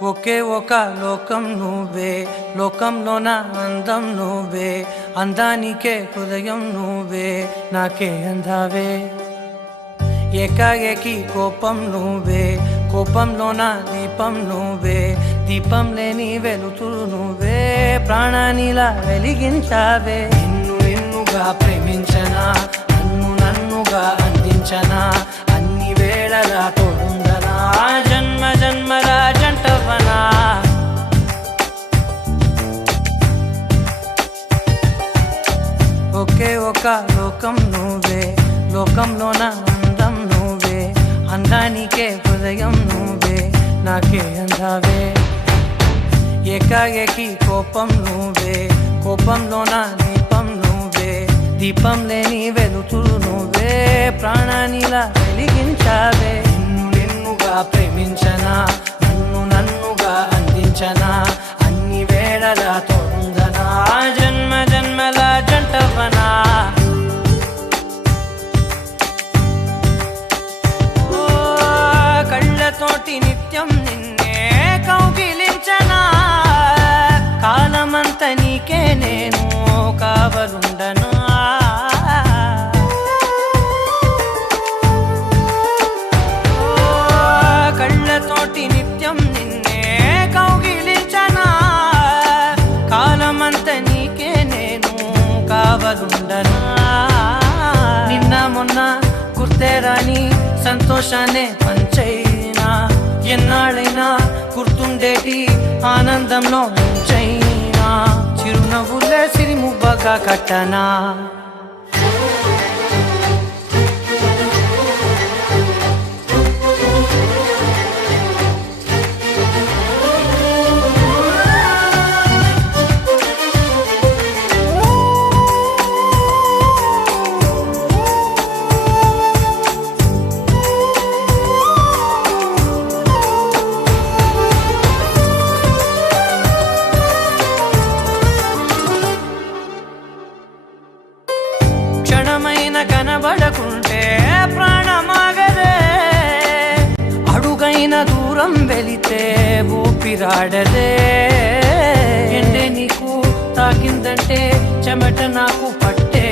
ఒకే ఒక లోకం నువ్వే, లోకంలోన అందం నువ్వే, అందానికే హృదయం నువ్వే, నాకే అందావే. ఏకాఏకి కోపం నువ్వే, కోపంలోన దీపం నువ్వే, దీపం లేని వెలుతురు నువ్వే, ప్రాణానిలా వెలిగించావే. నిన్నుగా ప్రేమించనా, నన్నుగా అందించనా, అన్ని వేళలా తోడుందనా, జన్మ జన్మల జంటవనా. ఒకే ఒక లోకం నువ్వే, లోకంలోన అందం నువ్వే, అందానికే హృదయం నువ్వే, నాకే అందావే. ఏకాఏకి కోపం నువ్వే, కోపంలోన దీపం నువ్వే, దీపం లేని వెలుతురు నువ్వే, ప్రాణానిలా వెలిగించావే. నిన్నుగా ప్రేమించనా, నన్నుగా అందించనా, అన్ని వేళలా తోడుందనా, జన్మ జన్మల జంటవనా. కళ్ళతోటి నిత్యం నిన్నే కౌగిలించనా, కాలమంత నీకే నేను కావలుండనా. కళ్ళతోటి నిత్యం నిన్నే కౌగిలించనా, కాలమంత నీకే నేను కావలుండనా. నిన్న మొన్న గుర్తేరాని సంతోషాన్ని పంచైనా, ఎన్నాళ్ళైనా గుర్తుండేటి ఆనందంలో ముంచైనా, చిరునవ్వులే సిరిముబ్బగా కట్టనా. క్షణమైన కనబడకుంటే ప్రాణమాగదే, అడుగైన దూరం వెళితే ఊపిరాడదే. ఎండే నీకు తాకిందంటే చెమట నాకు పట్టే,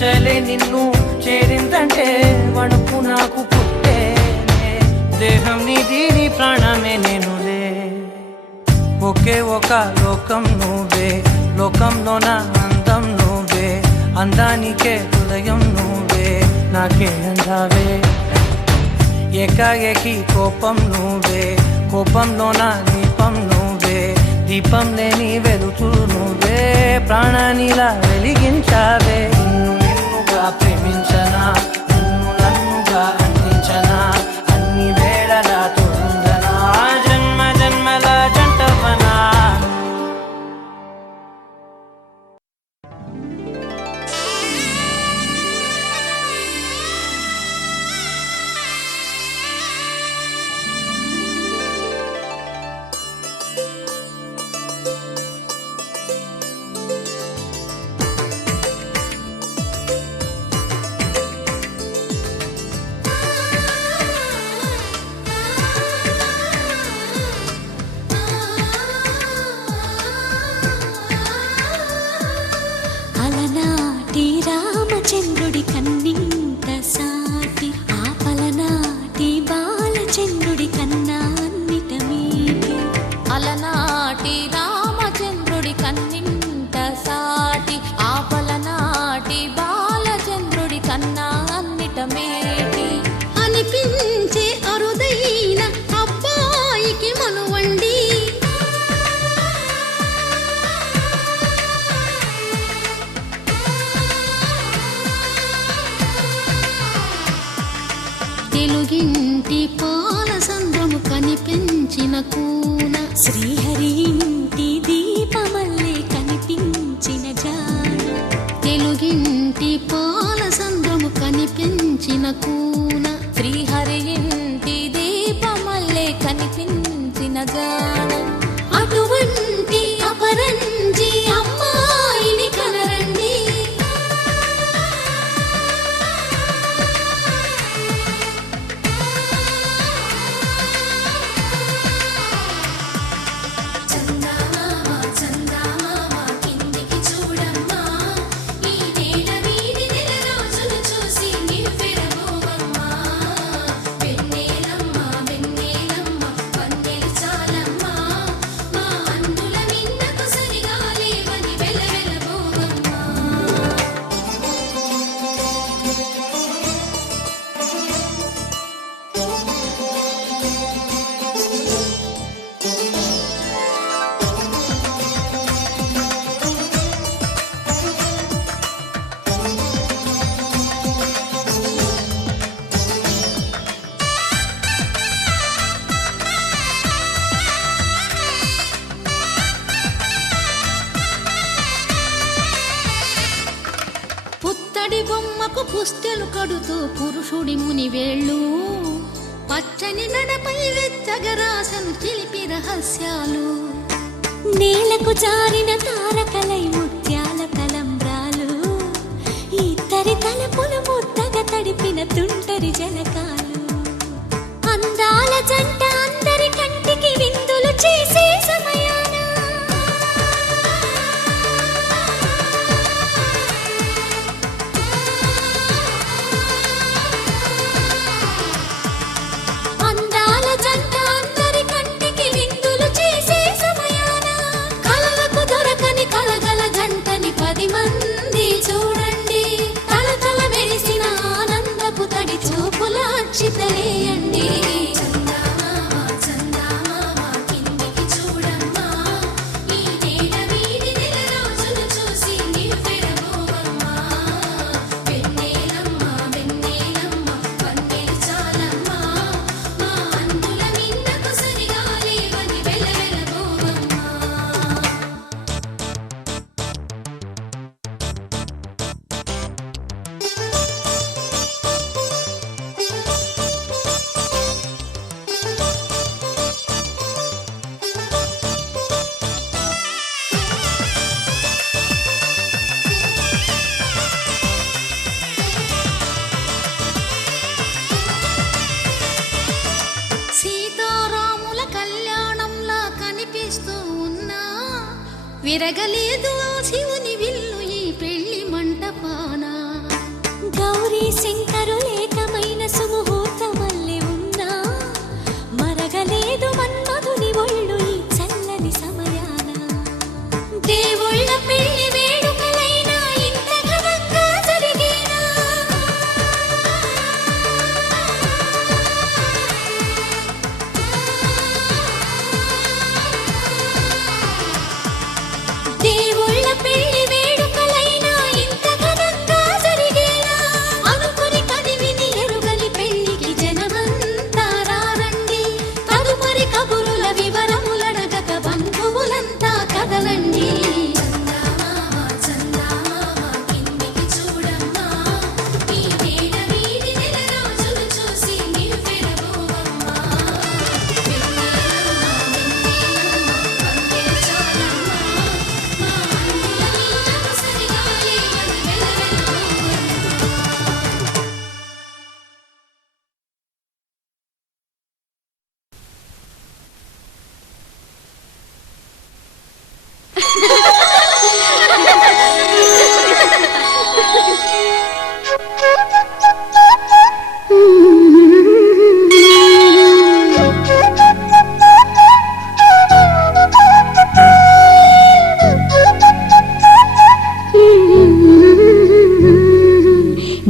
చలే నిన్ను చేరిందంటే వణుకు నాకు పుట్టే, దేహం నీది నీ ప్రాణమే నేనులే. ఒకే ఒక లోకం నువ్వే, లోకంలోన అందం నువ్వే, అందానికే హృదయం నువ్వే, నాకే అందావే. ఏకాఏకి కోపం నువ్వే, కోపంలోన దీపం నువ్వే, దీపం లేని వెలుతురు నువ్వే, ప్రాణానిలా వెలిగించావే. నిన్నుగా ప్రేమించనా, నన్నుగా అందించనా, అన్ని వేళలా తోడుందనా, జన్మ జన్మల జంటవనా. అలనాటి రామచంద్రుడి కన్నింత సాటి, ఆపలనాటి బాలచంద్రుడి కన్నా అన్నిట మీటి. అలనాటి రామచంద్రుడి కన్నింత సాటి, ఆపలనాటి బాలచంద్రుడి కన్నా అన్నిట మేటి. అనిపించే అరుదైన అబ్బాయికి మనువండి, తెలుగింటి పాలసంద్రము కనిపించిన కూన, శ్రీహరి ఇంటి దీపమల్లే కనిపించిన జాన. తెలుగింటి పాలసంద్రము కనిపించిన కూన, శ్రీహరి ఇంటి దీపమల్లే కనిపించిన జాన. అటువంటి అపరంజి అమ్మాయిని కనరండి, పుస్తెలు కడుతూ పురుషుడి ముని వేళ్ళు పచ్చని నడపై వెచ్చగరాసను చిలిపి రహస్యాలు నేలకు జారిన తారకలై ముత్యాల తలంబ్రాలు ఇద్దరి తలపులు ముద్దగా తడిపిన తుంటరి జలకాలు అందాల జంట అందరి కంటికి విందులు చేసే సమయాన అందాల జంట అందరి కంటికి విందులు చేసే సమయాన కలలకు దొరకని కలగల జంటని 10 మంది చూడండి తలతల మెరిసిన ఆనందపు తడి చూపుల అక్షితలేయండి సీతారాముల కళ్యాణంలా కనిపిస్తూ ఉన్నా విరగలేదు ఆ శివుని విల్లు ఈ పెళ్లి మంటపాన గౌరీ శంకరు ఏకమైన సుముహూర్తమల్లె ఉన్నా మరగలేదు మన్మధుని ఒళ్ళు ఈ చల్లని సమయాన దేవుళ్ళ పెళ్లి వేడుకలైనా ఇంత ఘనంగా జరిగేనా దేవుళ్ళ పెళ్లి వేడుకలైనా ఇంత ఘనంగా జరిగేనా అనుకుని కదివిని ఎరుగని పెళ్లికి జనమంతా రారండి తదుపరి కబురుల వివరములడగక బంధువులంతా కదలండి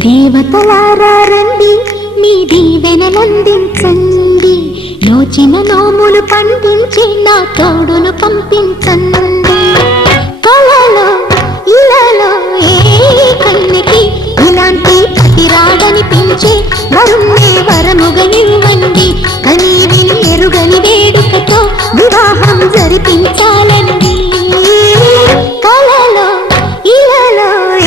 దేవతలారా రండి మీ దీవెనలందించండి నోచిన నోములు పండించి నా తోడును పంపించండి కలలో ఇలలో ఏ కన్యకి ఇలాంటి ప్రతిరాడనిపించే వరుణ్ణే వరముగా ఇవ్వండి కని విని ఎరుగని వేడుకతో వివాహం జరిపించాలండి కలలో ఇలలో ఏ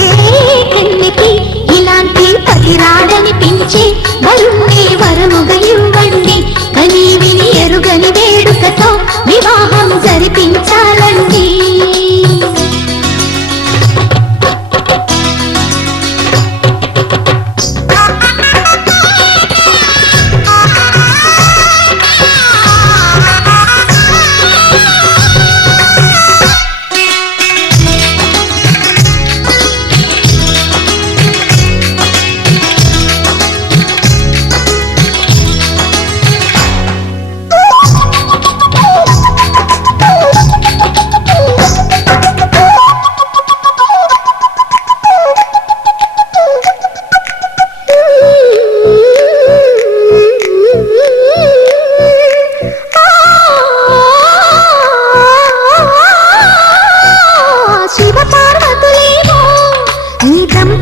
కన్యకి ఇలాంటి ప్రతిరాడనిపించే వరుణ్ణే వరముగా ఇవ్వండి కని విని ఎరుగని వేడుకతో వివాహం జరిపించాలండి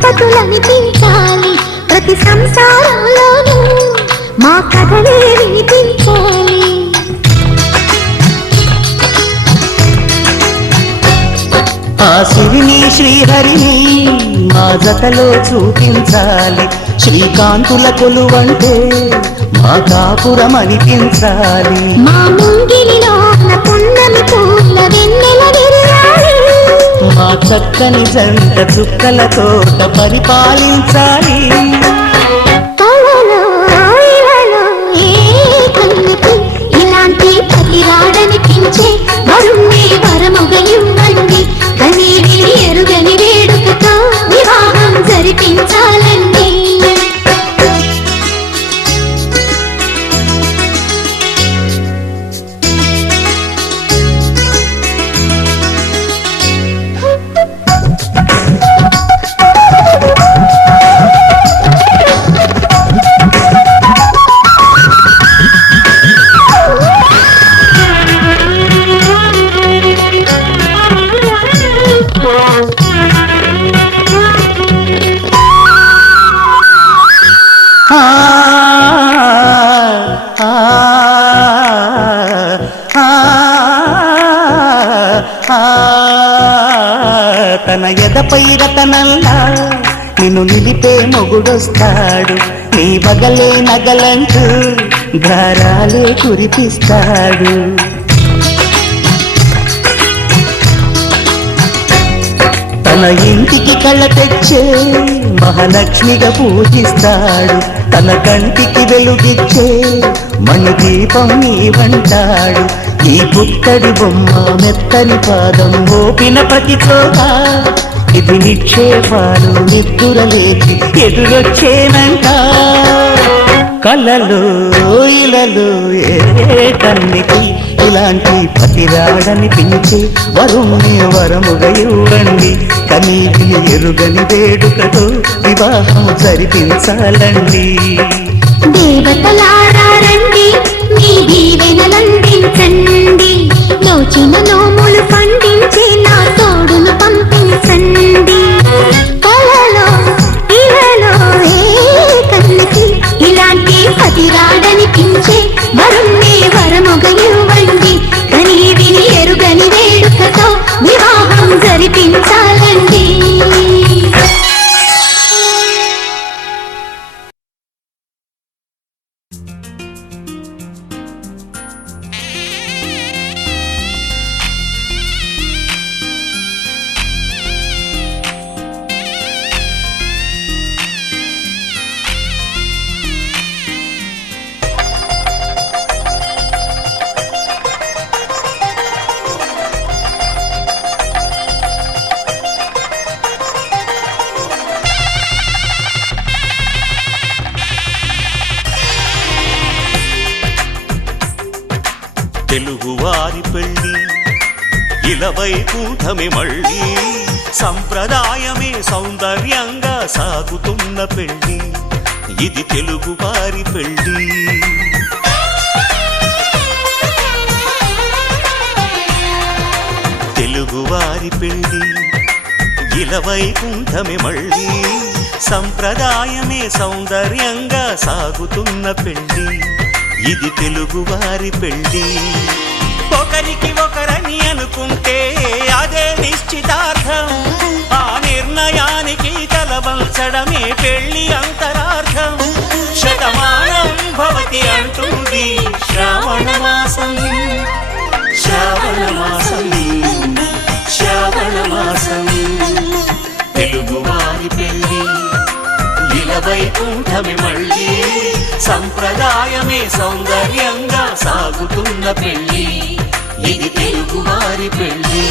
దంపతులనిపించాలి ప్రతి సంసారంలోనూ మా కథలే వినిపించాలి ఆ సిరిని శ్రీహరిని మా జతలో చూపించాలి. శ్రీకాంతుల కొలువంటే మా కాపురం అనిపించాలి. మా ముంగిలిలో పున్నమి పూల వెన్నెల విరియాలి. మా చక్కని జంట చుక్కల తోట పరిపాలించాలి. కలలో ఇలలో ఏ కన్నుకి ఇలాంటి పతి రాడనిపించే వరుణ్ణి వరముగా ఇవ్వండి. కనీవి ఎరుగని వేడుకతో వివాహం జరిపించాలండి. తన ఎదపై రతనల్లా నిన్ను నిలిపే మొగుడొస్తాడు. నీ బగలే నగలంటూ ధారాలే కురిపిస్తాడు. తన ఇంటికి కళ్ళ తెచ్చే మహాలక్ష్మిగా పూజిస్తాడు. తన కంటికి వెలుగిచ్చే మణిదీపం నీవంటాడు. ఈ పుత్తడి బొమ్మ మెత్తని పాదం మోపిన ప్రతి చోట ఇది నిక్షేపాలు నిద్దురలేచి ఎదురొచ్చేనంట. కలలో ఇలలో ఏ కన్నికి ఇలాంటి పతిరాడనిపించే వరుణ్ణి వరముగా ఇవ్వండి. కనీవి ఎరుగని వేడుకతో వివాహం జరిపించాలండి. దేవతలారండి మీ దీవెనలందించండి. నోచిన నోములు పండించి నా తోడును పంపించండి. కలలో ఇలలో ఏ కన్నుకి ఇలాంటి పతిరాడనిపించే వరుణ్ణి వరముగా ఇవ్వండి. కనీవి ఎరుగని వేడుకతో వివాహం జరిపించాలండి. తెలుగువారి పెళ్ళి ఇలవైకుంఠమే మళ్ళీ సంప్రదాయమే సౌందర్యంగా సాగుతున్న పెళ్ళి ఇది తెలుగువారి పెళ్ళి. తెలుగువారి పెళ్ళి ఇలవైకుంఠమే మళ్ళీ సంప్రదాయమే సౌందర్యంగా సాగుతున్న పెళ్ళి ఇది తెలుగువారి పెళ్ళి. ఒకరికి ఒకరని అనుకుంటే అదే నిశ్చితార్థం. ఆ నిర్ణయానికి తలవంచడమే పెళ్ళి అంతరార్థం. శతమానం భవతి అంటుంది శ్రావణ మాసం. శ్రావణ మాసం శ్రావణ మాసం తెలుగువారి పెళ్ళి ఇలవైకుంఠమే మళ్ళీ సంప్రదాయమే సౌందర్యంగా సాగుతున్న పెళ్ళి ఇది తెలుగువారి పెళ్ళి.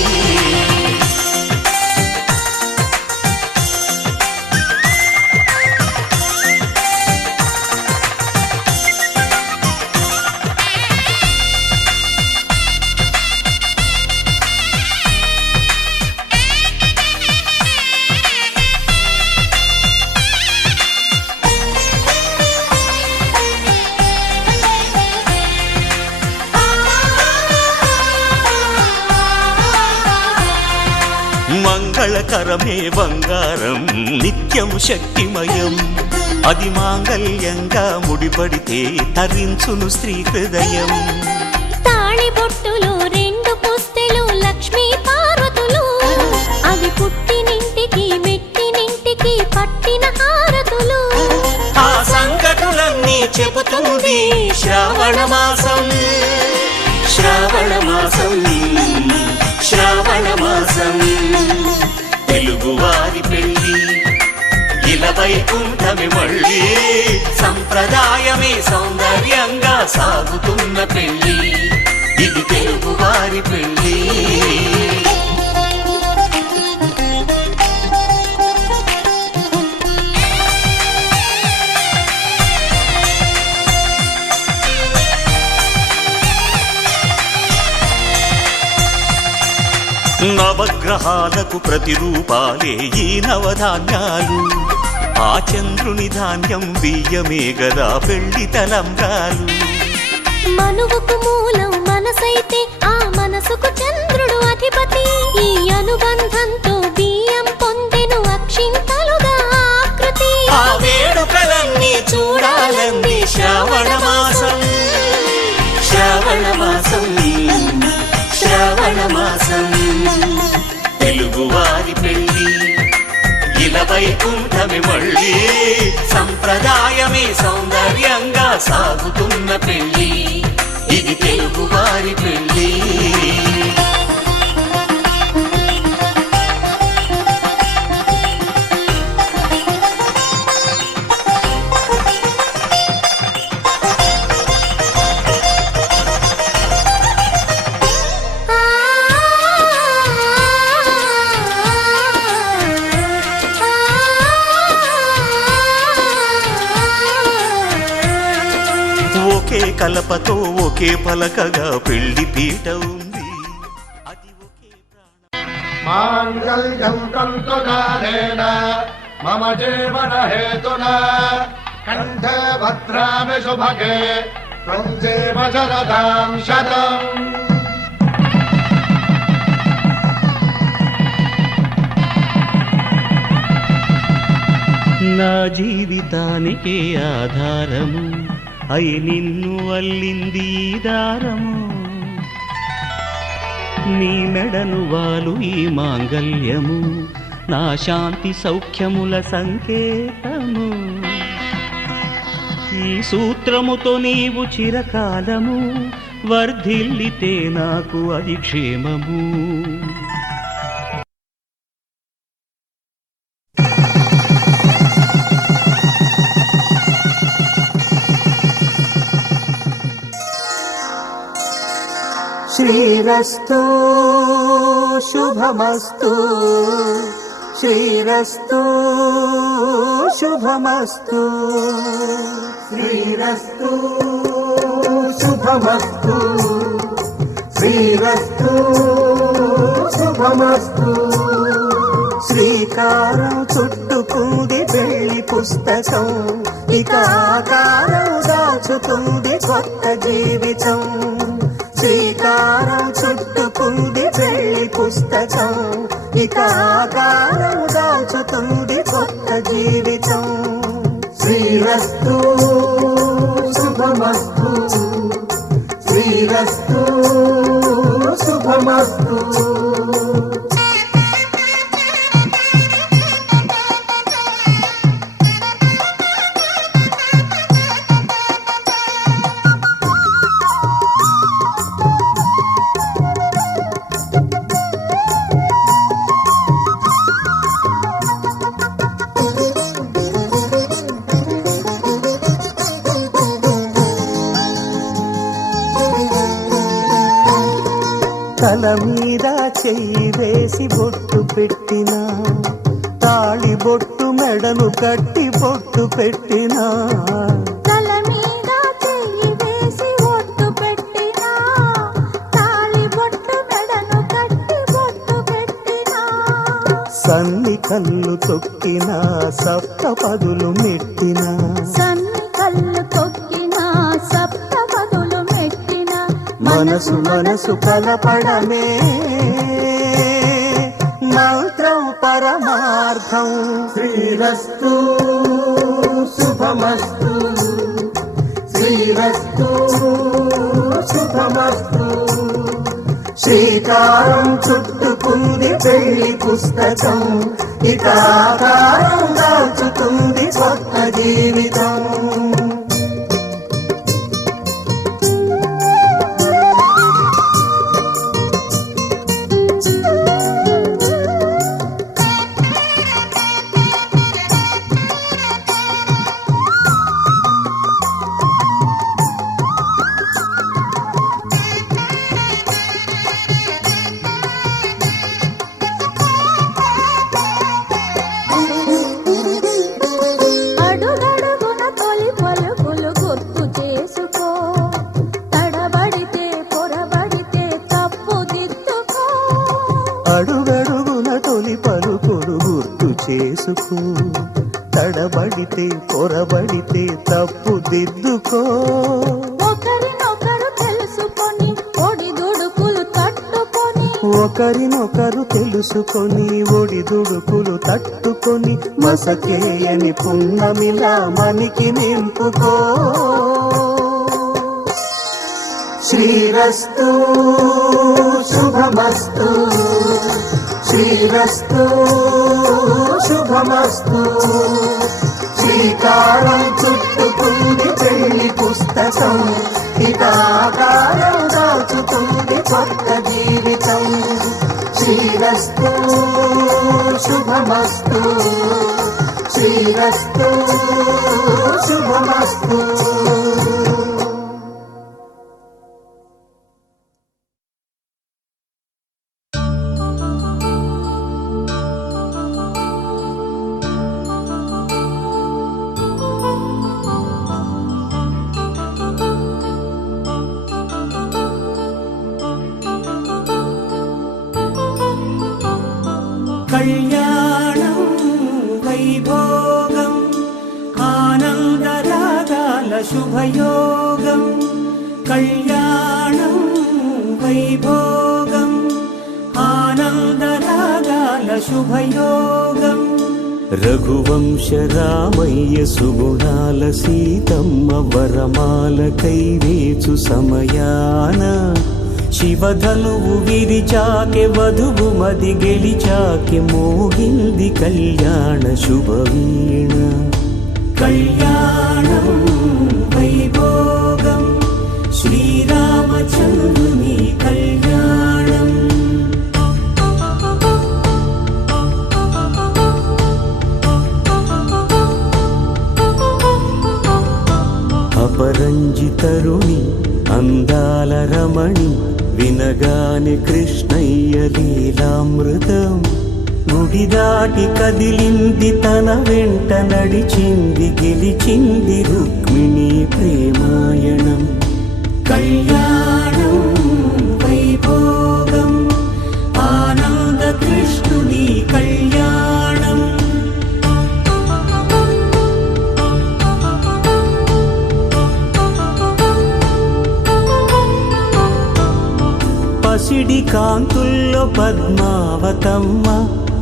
మంగళకరమే బంగారం నిత్యం శక్తిమయం. అది మాంగళ్యంగా ముడిపడితే తరించును స్త్రీ హృదయం. తాళి బొట్టులు రెండు పుస్తెలు లక్ష్మీ పార్వతులు అవి పుట్టిని అని చెబుతుంది శ్రావణ మాసం. శ్రావణ మాసం, శ్రావణ మాసం. తెలుగువారి పెళ్ళి ఇలా వైకుంఠమే మళ్ళీ, సంప్రదాయమే సౌందర్యంగా సాగుతున్న పెళ్ళి, ఇది తెలుగువారి పెళ్ళి. నవగ్రహాలకు ప్రతిరూపాలే ఈ నవధాన్యాలు, ఆ చంద్రుని ధాన్యం బియ్యమే గదా పెళ్లి తలంబ్రాలు. మనువుకు మూలం మనసైతే ఆ మనసుకు చంద్రుడు అధిపతి, ఈ అనుబంధంతో బియ్యం పొందెను అక్షింతలుగా ఆకృతి. ఆ వేడుకలన్నీ చూడాలంది శ్రావణ మాసం. శ్రావణ మాసం, శ్రావణ మాసం. తెలుగువారి పెళ్ళి ఇలా వైకుంఠమే మళ్ళీ, సంప్రదాయమే సౌందర్యంగా సాగుతున్న పెళ్ళి, ఇది తెలుగువారి పెళ్ళి. ఒకే కలపతో ఒకే పలకగా పెళ్లి పీట ఉంది, అది ఒకే మాంగళ్యం తంతునానేన మమ జీవన హేతునా కంఠే భద్రామి శుభగే త్వం జీవ శరదాం శతం. నా జీవితానికే ఆధారము అయి నిన్ను అల్లింది ఈ దారము, నీ మెడను వాలు ఈ మాంగల్యము, నా శాంతి సౌఖ్యముల సంకేతము. ఈ సూత్రముతో నీవు చిరకాలము వర్ధిల్లితే నాకు అది క్షేమము. శ్రీరస్తు శుభమస్తు, శ్రీరస్తు శుభమస్తు, శ్రీరస్తు శుభమస్తు, శ్రీరస్తు శుభమస్తు. శ్రీకారం చుట్టుకుంది పెళ్లి పుస్తకం, ఇక ఆకారం దాచుతుంది కొత్త జీవితం. శ్రీకారం చుట్టుకుంది పెళ్లి పుస్తకం, ఇక ఆకారం దాచుతుంది కొత్త జీవితం. శ్రీరస్తు శుభమస్తు, శ్రీరస్తు శుభమస్తు. తల మీద చెయ్యి వేసి బొట్టు పెట్టినా, తాళి బొట్టు మెడను కట్టి బొట్టు పెట్టినా, తల మీద చెయ్యి వేసి బొట్టు పెట్టినా, తాళి బొట్టు మెడను కట్టి బొట్టు పెట్టినా, సన్ని కళ్ళు తొక్కినా సప్త పదులు మెట్టినా, సన్ని కళ్ళు తొక్కినా సప్త పదులు మెట్టినా, మనసు మనసు కలపడమే మంత్రం పరమార్థం. శ్రీరస్తు శుభమస్తు, శ్రీరస్తు శుభమస్తు. శ్రీకారం చుట్టుకుంది పెళ్లి పుస్తకం, ఇక ఆకారం దాచుతుంది కొత్త జీవితం. తప్పితే తప్పు దిద్దుకో. ఒకరినొకరు తెలుసుకొని ఒడిదుడుకులు తట్టుకొని ఒకరినొకరు తెలుసుకొని ఒడిదుడుకులు తట్టుకొని మసకేయని పున్నమిలా మనికి నింపుకో. శ్రీరస్తు శుభమస్తు, శ్రీరస్తు శుభమస్తు. శ్రీకారం చుట్టుకుంది పెళ్లి పుస్తకం, హితాకారం దాచుతుంది కొత్త జీవితం. శ్రీరస్తు శుభమస్తు, శ్రీరస్తు శుభమస్తు. కళ్యాణం వైభోగం ఆనందరాగాల శుభయోగం. కళ్యాణం వైభోగం ఆనందరాగాల శుభయోగం. రఘువంశ రామయ్య సుగుణాల సీతమ్మ వరమాల కైవేచు సమయాన శివధనువు విరిచాకె వధువు మది గెలిచాకె మోగింది కళ్యాణ శుభవీణ. కళ్యాణం వైభోగం శ్రీరామచంద్రుని కళ్యాణం. అపరంజితరుణి అందాల రమణి వినగానే కృష్ణయ్య లీలామృతం. గుడి దాటి కదిలింది తన వెంట నడిచింది గెలిచింది రుక్మిణి ప్రేమాయణం. కళ్యాణం వైభోగం ఆనంద కృష్ణుని కళ్యాణం. పసిడి కాంతుల్లో పద్మావతమ్మ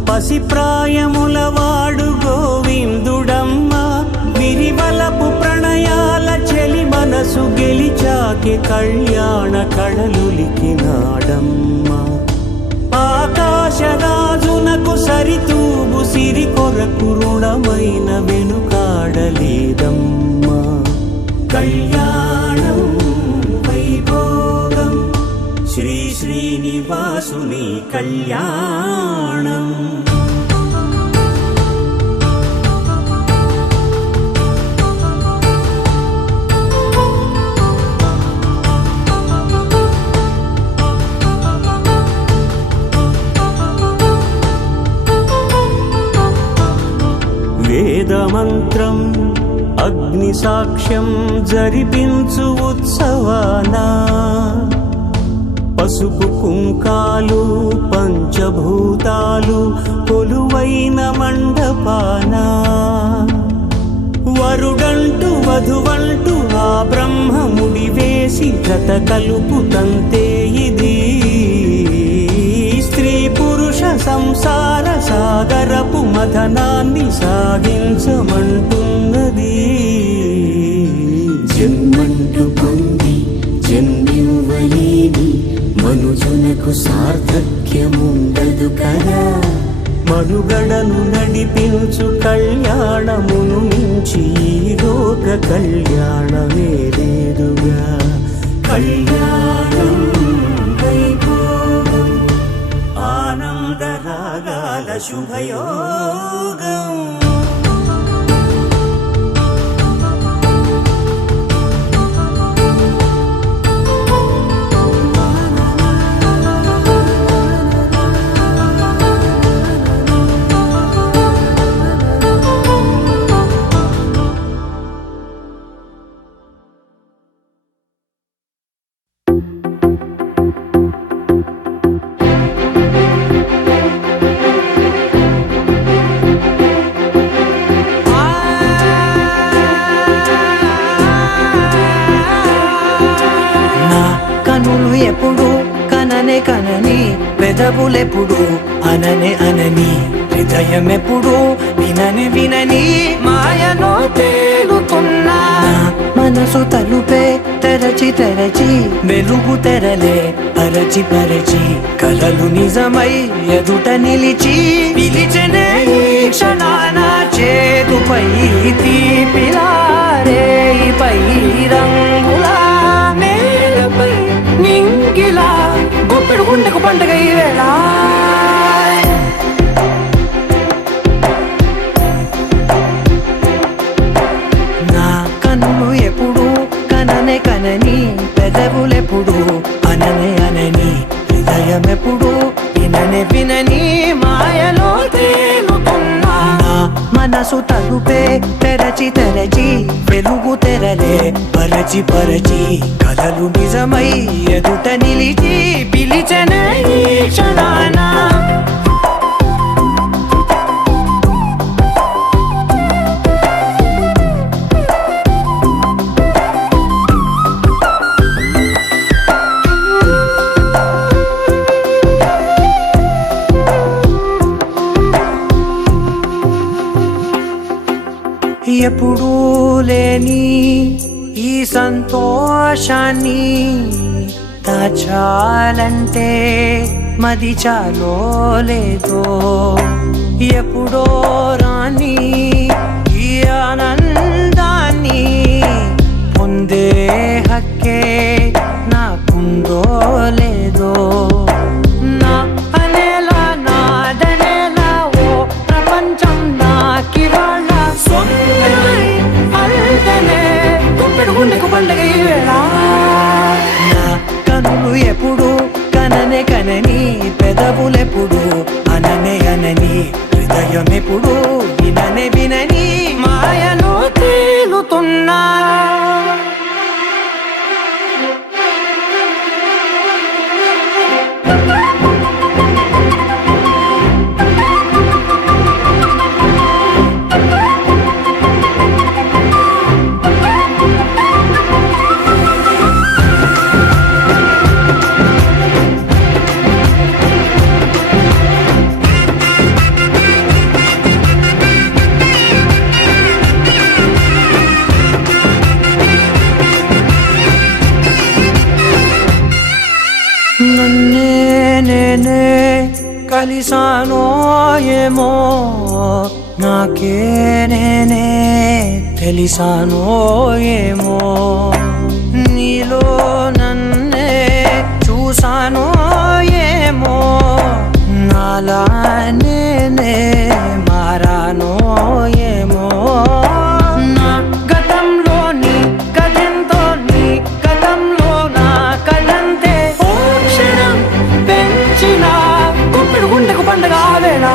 పసిప్రాయముల వాడు గోవిందుడమ్మ. విరివలపు ప్రణయాల చెలి మనసు గెలిచాకె కళ్యాణ కళలులికినాడమ్మ. ఆకాశరాజునకు సరితూబు సిరి కొరకు రుణమైన వెనుకాడలేదమ్మ. కళ్యాణం వైభోగం శ్రీ శ్రీనివాసుని కళ్యాణం. వేదమంత్రం అగ్ని సాక్ష్యం జరిపించు ఉత్సవానా. పసుపు కుంకాలు పంచభూతాలు కొలువైన మండపాన. వరుడంటూ వధువంటూ ఆ బ్రహ్మముడి వేసి జత కలుపుతంతే ఇది. స్త్రీ పురుష సంసార సాగరపు మథనాన్ని సాగించమంటున్నది. జన్మంటూ పొంది జన్మివ్వలేని మనుజునకు సార్థక్యముండదు కదా. మనుగడను నడిపించు కళ్యాణమును మించి ఈ లోక కళ్యాణమే లేదుగా. కళ్యాణం వైభోగం ఆనందరాగాల శుభయోగం. కననే కనని పెదవులెప్పుడు అననే అనని హృదయం ఎప్పుడు వినని వినని మాయలో తేలుతున్నా మనసు తలుపే తెరచి తెరచి వెలుగు తెరలే పరచి పరచి కలలు నిజమై ఎదుట నిలిచి పిలిచెనే ఈ క్షణాన చేతుపై తీపిలారేపై రంగులా నేలపై నింగిలా గుప్పెడు గుండెకు పండుగ ఈ వేళ నా కన్ను ఎప్పుడు కననే కనని పెదవులెప్పుడు అననే అనని హృదయం ఎప్పుడు విననే వినని మాయలో తేలుతున్నా మనసు తలుపే తెరచి తెరచి వెలుగు తెరలే పరచి పరచి కలలు నిజమై ఎదుట నిలిచి పిలిచెనే ఈ క్షణాన ఎప్పుడూ లేని ఈ సంతోషాన్ని దాచాలంటే మది చాలో లేదో ఎప్పుడో రాని ఈ ఆనందాన్ని పొందే హక్కే నాకుందో లేదో నా అనేలా నాదనేలా ఓ ప్రపంచం నాకివాళ్ళ గుండెకు పండుగ ఈ వేళ నా కనులు ఎప్పుడు కననే కనని పెదవులెప్పుడు అననే అనని హృదయం ఎప్పుడు విననే వినని మాయలో తేలుతున్నా నన్నే నేనే కలిసానో ఏమో నాకే నేనే తెలిసానో ఏమో నీలో నన్నే చూసానో ఏమో నాలా నేనే మారానో ఏమో నా గతంలోని కథంతో నీ గతంలో నా కథంతే పెంచిన గుప్పెడు గుండెకు పండుగ ఆవేళ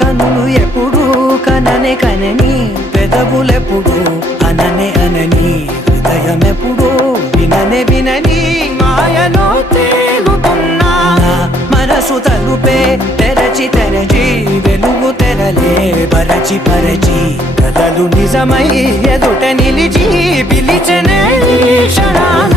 కనులు ఎప్పుడు కననే కనని పెదవులెప్పుడు అననే అనని హృదయం ఎప్పుడు విననే వినని మాయలో తేలుతున్నా మనసు తలుపే తెరచి తెరచి వెలుగు తెరలే పరచి పరచి కలలు నిజమై ఎదుట నిలిచి పిలిచెనే ఈ క్షణాన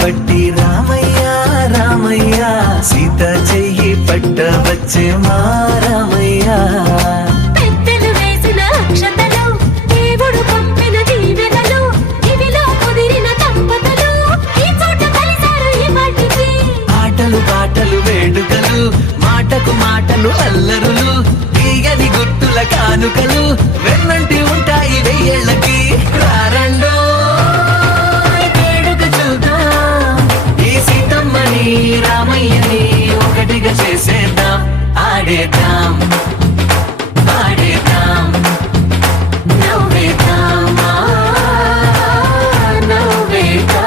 బట్టి రామయ్య రామయ్య సీత చెయ్యి చుట్టవచ్చే మారమయ్యా పెద్దలు వేసిన అక్షతలు దేవుడు పంపిన దీవెనలు ఇవిలో కుదిరిన దంపతులు ఈ చోట కలిసారు ఈ వాటికి ఆటలు పాటలు వేడుకలు మాటకు మాటలు అల్లరులు తీయని గుర్తుల కానుకలు వెన్నంటి ఉంటాయి వెయ్యేళ్ళకి రారండో వేడుక చూద్దాం ఈ సీతమ్మని రామయ్యని ఒకటిగా చేసేద్దాం ఆడేద్దాం ఆడేద్దాం నవ్వేద్దాం నవ్వేద్దాం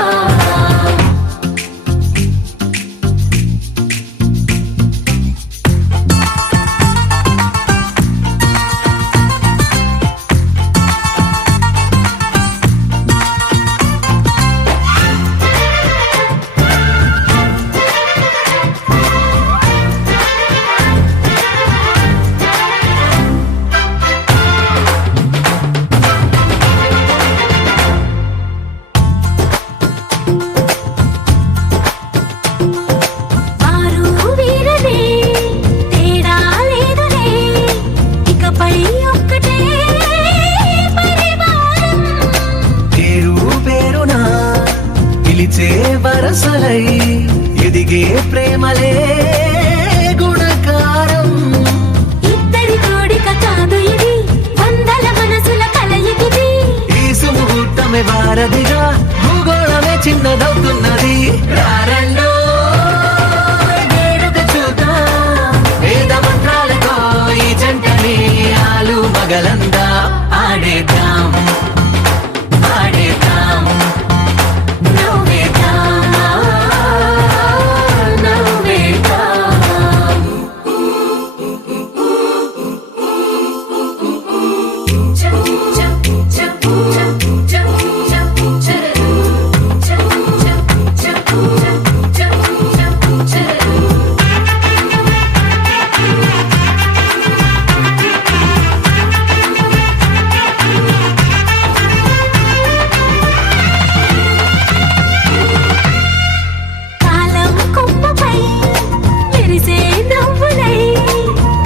వారు వీరనే తేడా లేదులే ఇకపై ఒక్కటే పరివారం పేరు పేరునా పిలిచే వరసలై ఎదిగే ప్రేమలే గుణకారం ఇద్దరి కోడిక కాదు ఇది వందల మనసుల కలయికిది ఈ సుముహూర్తమే వారధిగా భూగోళమే చిన్నదవుతున్నది రారండో వేడుక చూద్దాం వేద మంత్రాలతో ఈ జంటని ఆలు మగలందా ఆడేద్దాం ఆడేద్దాం నవ్వేద్దాం నవ్వేద్దాం కాలం కొమ్మపై మెరిసే నవ్వులై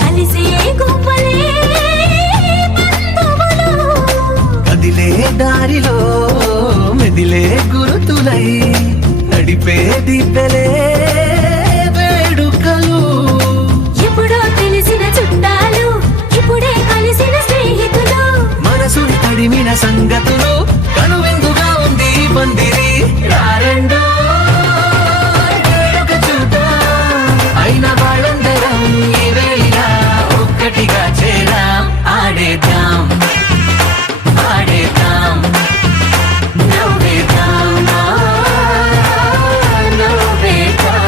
కలిసే గువ్వలే బంధువులు కదిలే దారిలో మెదిలే గురుతులై నడిపే దిబ్బెలే వేడుకలు ఎప్పుడో తెలిసిన చుట్టాలు ఇప్పుడే కలిసిన స్నేహితులు మనసుని తడిమిన సంగతులు కనువిందుగా ఉంది ఈ పందిరి రారండో వేడుక చూద్దాం అయిన వాళ్ళందరం ఈ వేళ ఒక్కటిగా చేరాం ఆడేద్దాం ఆడేద్దాం నవ్వేద్దాం నవ్వేద్దాం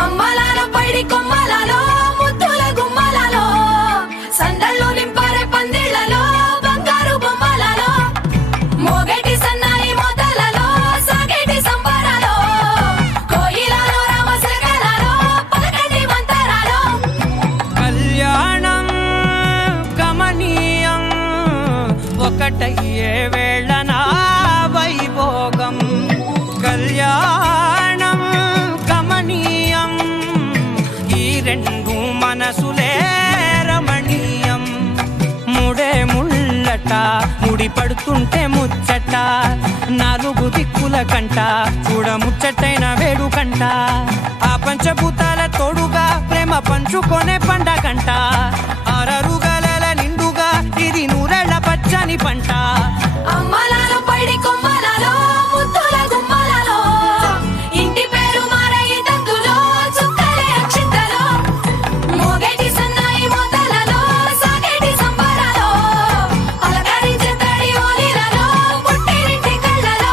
అమ్మలాలో పైడి కొమ్మలలో ముద్దుల గుమ్మలలో సందళ్ళు నింపారే పందిళ్లలో బంగారు బొమ్మలలో మోగేటి సన్నాయి మోతలలో సాగేటి సంబరాలో కోయిలలో రామశకలలో పలకటి మంతరాలో కళ్యాణం గమనీయం ఒకటయ్యే వేళ నా వైభోగం కళ్యాణం గమనీయం ఈ రెండు మనసులే రమణీయం ముడే ముళ్ళట ముడి పడుతుంటే ముచ్చట నాలుగు దిక్కుల కంట చూడ ముచ్చటైన వేడుకంట ఆ పంచభూతాల తోడుగా ప్రేమ పంచుకొనే పండగంట అరరుగల నిండుగా ఇది నూరెళ్ళ పచ్చని పంట అమ్మలాలో పైడి కొమ్మలలో ముద్దుల గుమ్మలలో ఇంటి పేరు మారయి తందులో చుక్కలే అక్షింతలో మోగేటి సన్నాయి మోతలలో సాగేటి సంబరాలో పలకరించే తడి ఓలిలలో పుట్టినింటి కళ్ళలో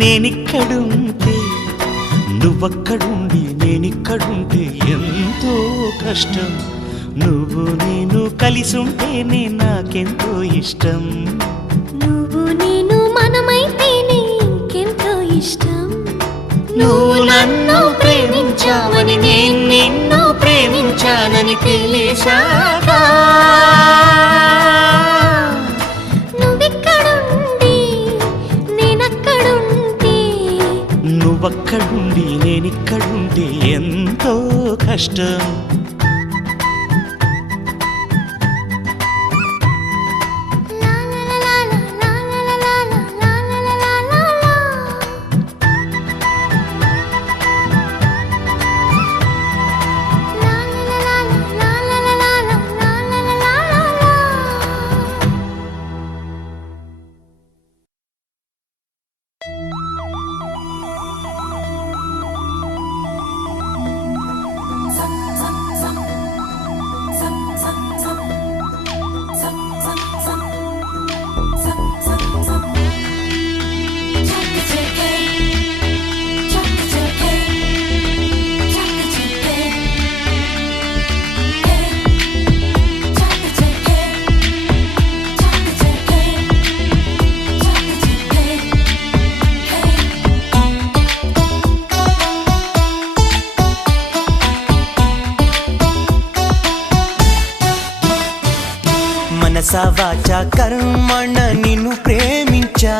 నేనిక్కడుంటే నువ్వక్కడుండి నేనిక్కడుంటే ఎంతో కష్టం. నువ్వు నేను కలిసుంటేనే నాకెంతో ఇష్టం. నువ్వు నేను మనమైతేనే ఇంకెంతో ఇష్టం. నువ్వు నన్ను ప్రేమించావని నేను నిన్ను ప్రేమించానని తెలిసాక నువ్వెక్కడుండి నేనక్కడుంటే నువ్వక్కడుండి నేనిక్కడుంటే ఎంతో కష్టం. మనసా వాచా కర్మణ నిన్ను ప్రేమించా,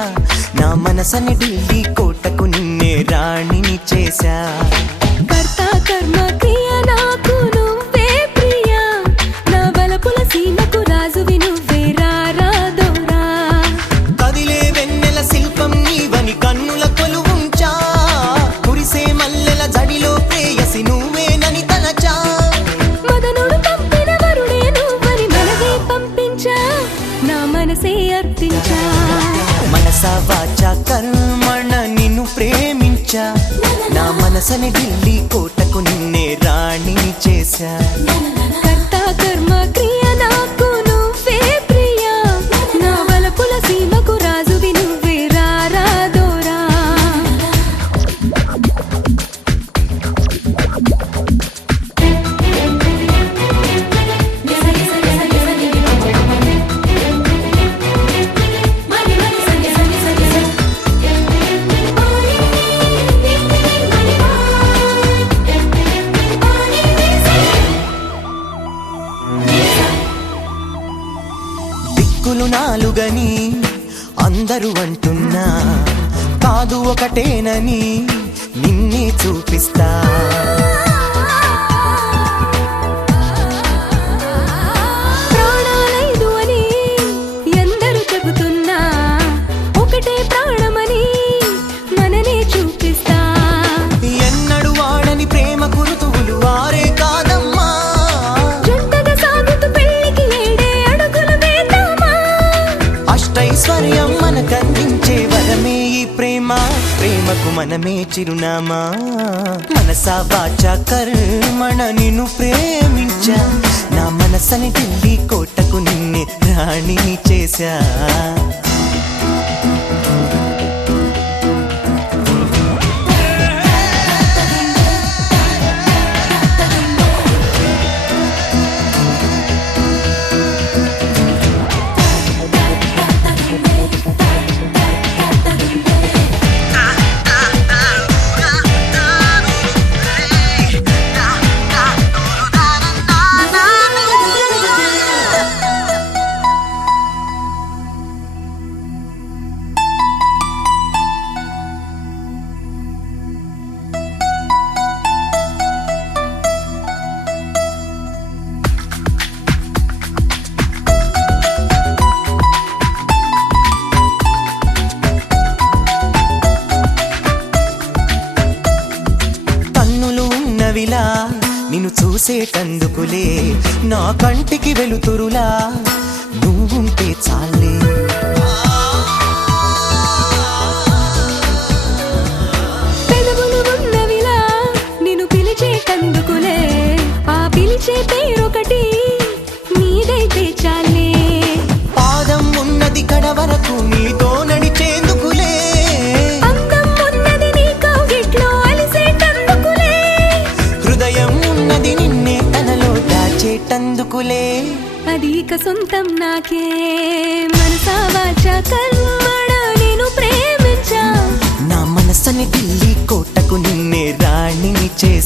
నా మనసని ఢిల్లీ కోటకు నిన్నే రాణిని చేశా. కర్త కర్మ క్రియ నాకు నువ్వే ప్రియా, నా బలపుల సీమకు రాజువి నువ్వే రారాదోరా. కదిలే వెన్నెల శిల్పం నీవని కన్నుల కొలువుంచా, కురిసే మల్లెల జడిలో ప్రేయసి నువ్వేనని తలచా. మదనుడు పంపిన వరుడే నువ్వని మనసే పంపించా, నా మనసే అర్పించా. మనసా వాచా కర్మణ నిన్ను ప్రేమించా, నా మనసని ఢిల్లీ కోటకు నిన్నే రాణిని చేశా. కర్త కర్మ క్రియ నాకు నువ్వే ప్రియా, నా బలపుల సీమకు రాజువి నువ్వే రారాదోరా. దిక్కులు నాలుగని అందరూ అంటున్నా, కాదు ఒకటేనని నిన్నే చూపిస్తా. ప్రాణాలైదు అని ఎందరూ చెబుతున్నా, ఒకటే ప్రాణమని మననే చూపిస్తా. ఎన్నడు వాడని ప్రేమ కురుతువులు వారే కాదమ్మా, జంటగా సాగుతూ పెళ్లికి ఏడే అడుగులు వేద్దామా. అష్టైశ్వర్యం మనకందించే వరమే ఈ ప్రేమ, ప్రేమకు మనమే చిరునామా. మనసా వాచా కర్మణ నిన్ను ప్రేమించా, నా మనసని ఢిల్లీ కోటకు నిన్నే రాణిని చేశా. నిన్ను చూసేటందుకులే నా కంటికి వెలుతురులా నువ్వుంటే చాలే. పెదవులు ఉన్నవిలా నిన్ను పిలిచేటందుకులే, ఆ పిలిచే పేరొకటి నీదైతే చాలే. పాదం ఉన్నది కడ వరకు నీతో నడిచేందుకులే, అందం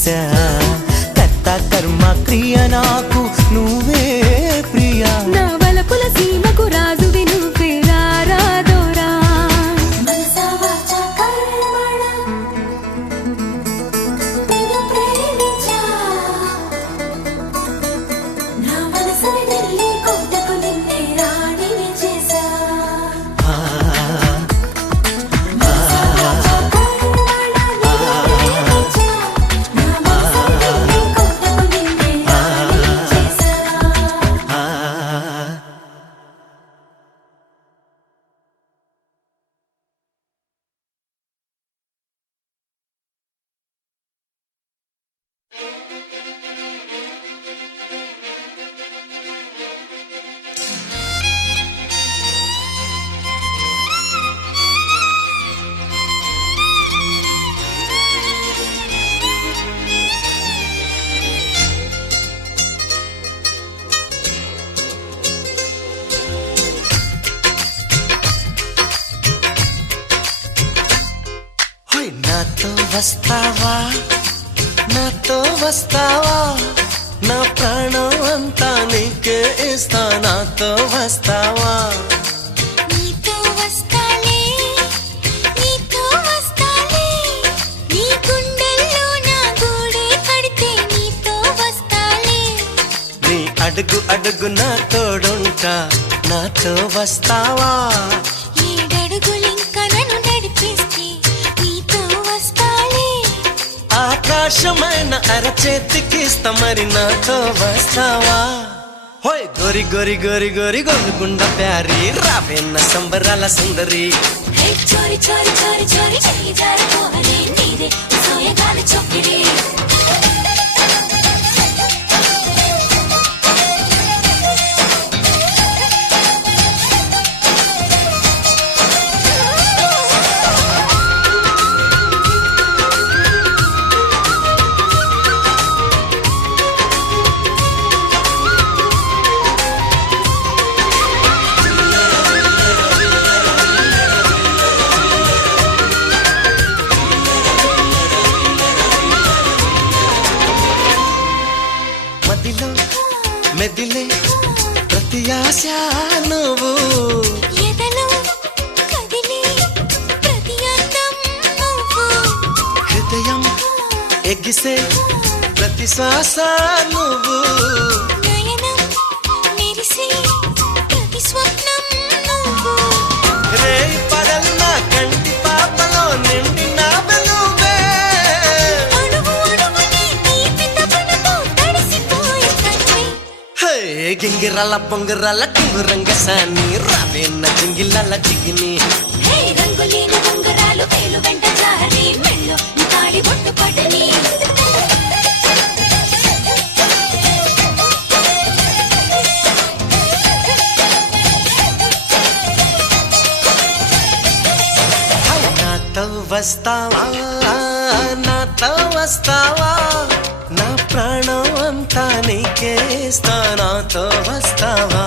చేశా కర్త కర్మ క్రియ నాకు నువ్వే ప్రియా నా వలపుల సీమకు రాజువి నువ్వే రారాదోరా మనసా వాచా కర్మణ నిన్ను ప్రేమించా నా మనసుని ఢిల్లీ కోటకు నిన్నే రాణిని చేశా మనసా వాచా కర్మణ నిన్ను ప్రేమించా నా మనసుని ఢిల్లీ కోటకు నిన్నే రాణిని చేశా హోయ్ నాతో వస్తావా నాతో వస్తావా నా ప్రాణం అంతా నీకే ఇస్తా నాతో వస్తావా నీతో వస్తాలే నీతో వస్తాలే నీ గుండెల్లో నా గూడే కడితే నీతో వస్తాలే నీ అడుగు అడుగు నా తోడుంటా నాతో వస్తావా ఏడడుగులింక నన్ను నడిపిస్తే నీతో వస్తాలే ఆకాశమైన అరచేతికిస్తా మరి నాతో వస్తావా హోయ్ గోరి గోరి గోరి గోరి గోలుగుండ ప్యారి రావేన్న సంబరాల సుందరి హే చోరి చోరి చోరి చోరి చెయ్యి జారిపోవనే నీదే సోయగాలి చొక్కిడే మదిలో మెదిలే ప్రతి ఆశ నువ్వు ఎదలో కదిలే ప్రతి అందం నువ్వు హృదయం ఎగిసే ప్రతి శ్వాస నువ్వు నయనం మెరిసే ప్రతి స్వప్నం నువ్వు రే పడలు నా కంటి పాపలో నిండిన వెలువే అణువు అణువుని తీపి తపనతో తడిసిపోయే కన్నే హే గింగిరాల పొంగిరాల టింగురంగ సాని రావేన్న జింగిలాల జిగిని హే రంగులీన ఉంగరాలు వేలు వెంట జారి మెళ్ళో నీ తాళి బొట్టు పడని నాతో వస్తావా నాతో వస్తావా నా ప్రాణం అంతా నీకే ఇస్తా నాతో వస్తావా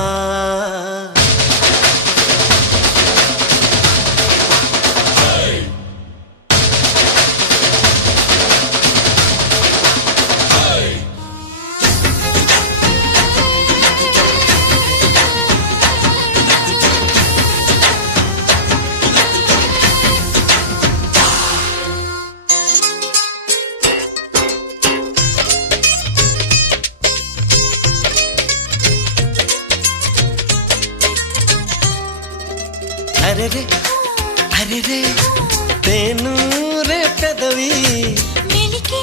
అరెరే అరెరే తేను రే పెదవి మెలికి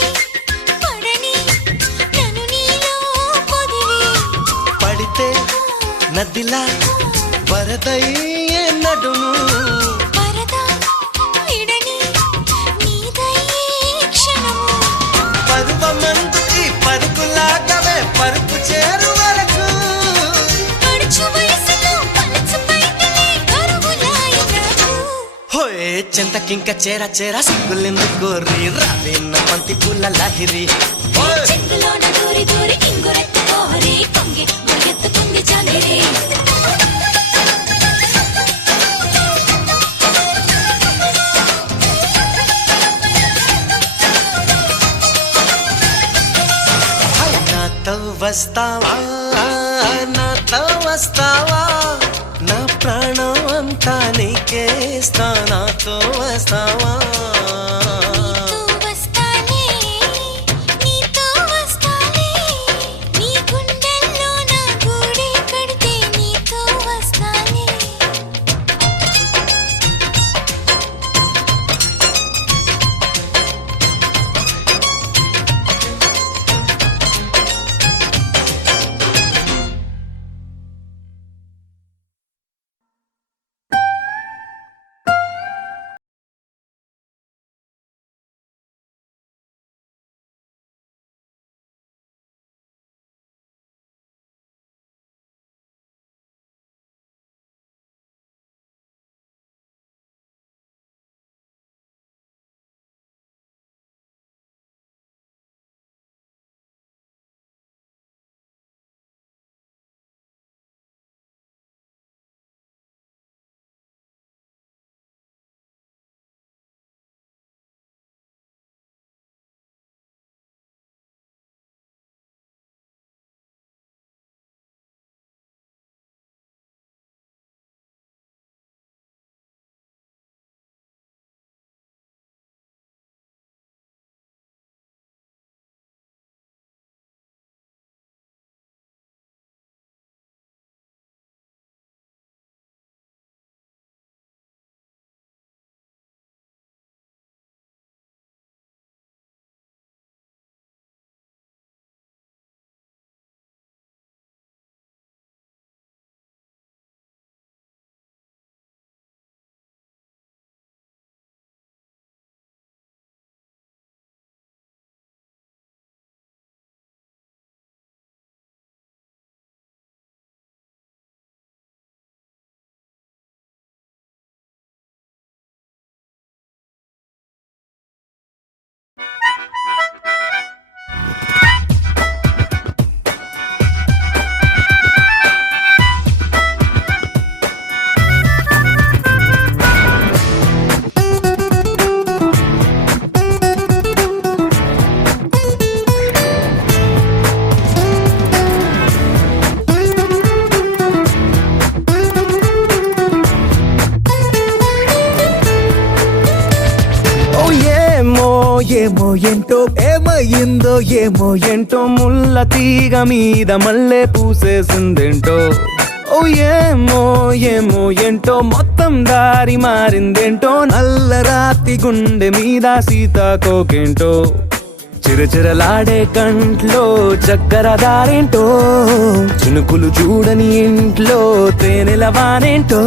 పడని నన్ను నీలో పొదివి పడితే నదిలా వరదయ్యే నడుము పరదా విడని నీదయ్యే క్షణము పరువమందు ఈ పరుగులాగవే పరుపు చేరు వరకు పడుచు వయసులో పలచు పైటలే కరువులాయకు హోయ్ చింతకింక చేర చేర సిగ్గులెందుకు కోరి రావేన్న పంతి పూల లాహిరి చెంగులోన దూరి దూరి కింగురెత్తి కోహరి కొంగి మురిగెత్తు పొంగి చాలిరి వస్తావా నాతో వస్తావా నా ప్రాణం అంతా నీకేస్తా నాతో వస్తావా ఏమో ఏంటో ఏమయ్యిందో ఏమో ఏంటో ముల్ల తీగ మీద మళ్ళీ పూసేసిందేంటో ఓ ఏమో ఏమో ఏంటో మొత్తం దారి మారిందేంటో నల్ల రాతి గుండె మీద సీతాకోకేంటో చిరచిరలాడే కంట్లో చక్కెర దారేంటో చినుకులు చూడని ఇంట్లో తేనెల వానేంటో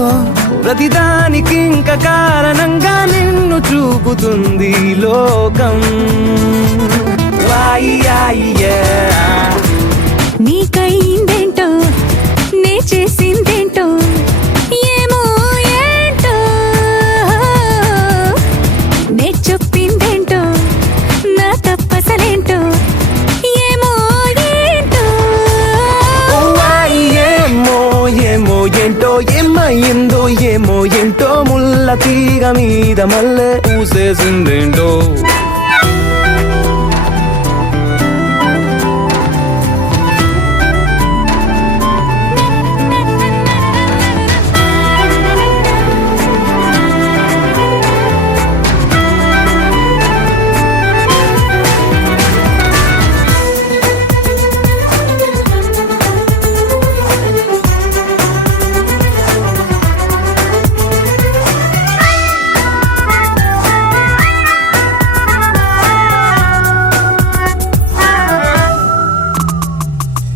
ప్రతిదానికి ఇంక కారణంగా నిన్ను చూపుతుంది లోకం నీకైందేంటో నే చేసిందేంటో ఏమో ఏంటో నే చెప్పిందేంటో నా తప్పసలేంటో ఏమో ఏంటో ఏమో ఏమో ఏంటో ఏమయ్యిందో ఏమో ఏంటో ముల్ల తీగ మీద మళ్ళీ పూసేసిందేంటో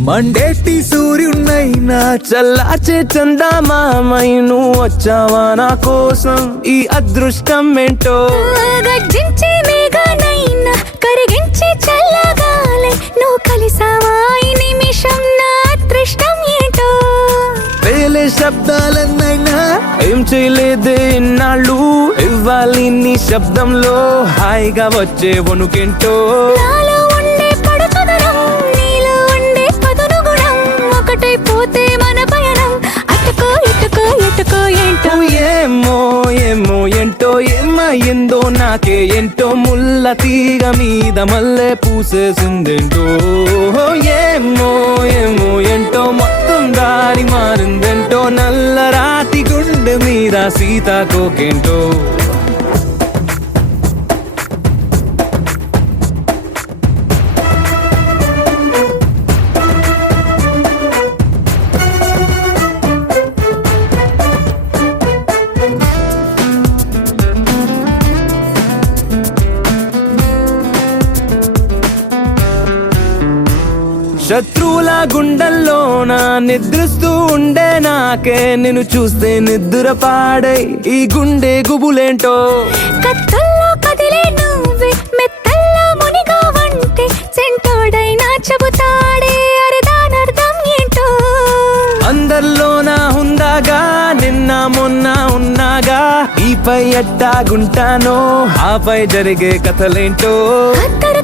మండేటి సూర్యున్నైనా చల్లార్చే చందమామై నువ్వు వచ్చావా నా కోసం ఈ అదృష్టం ఏంటో గర్జించే మేఘనైనా కరిగించే చల్లగాలే నువ్వు కలిసావా ఈ నిమిషం నా అదృష్టం ఏంటో పేలే శబ్దాలన్నైనా ఏం చేయలేదే ఇన్నాళ్ళు ఇవ్వాలి నీ శబ్దంలో హాయిగా వచ్చే వణుకేంటో నాలో ఉండే పడుతుదనం నీలో ఉండే పదును గుణం ఒకటైపోతే మన పయనం అటుకో ఇటుకో ఎటుకో ఏంటో ఏమో ఏమో ఏంటో ఏమయ్యిందో నాకే ఏంటో ముల్ల తీగ మీద మల్లె పూసేసిందేంటో ఏమో ఏమో ఏంటో మొత్తం దారి మారిందేంటో నల్ల రాతి గుండె మీద సీతాకోకేంటో శత్రువుల గుండెల్లోన నిద్రిస్తూ ఉండే నాకే నిన్ను చూస్తే నిద్ర పాడై ఈ గుండె గుబులేంటో కత్తుల్లో కదిలే నువ్వే మెత్తల్లో మునిగా వంటే చెంటోడైనా చెబుతాడే అరదానర్థం ఏంటో అందరిలోన ఉందాగా నిన్న మొన్న ఉన్నాగా ఈపై ఎట్టాగుంటానో ఆపై జరిగే కథలేంటో అత్తరు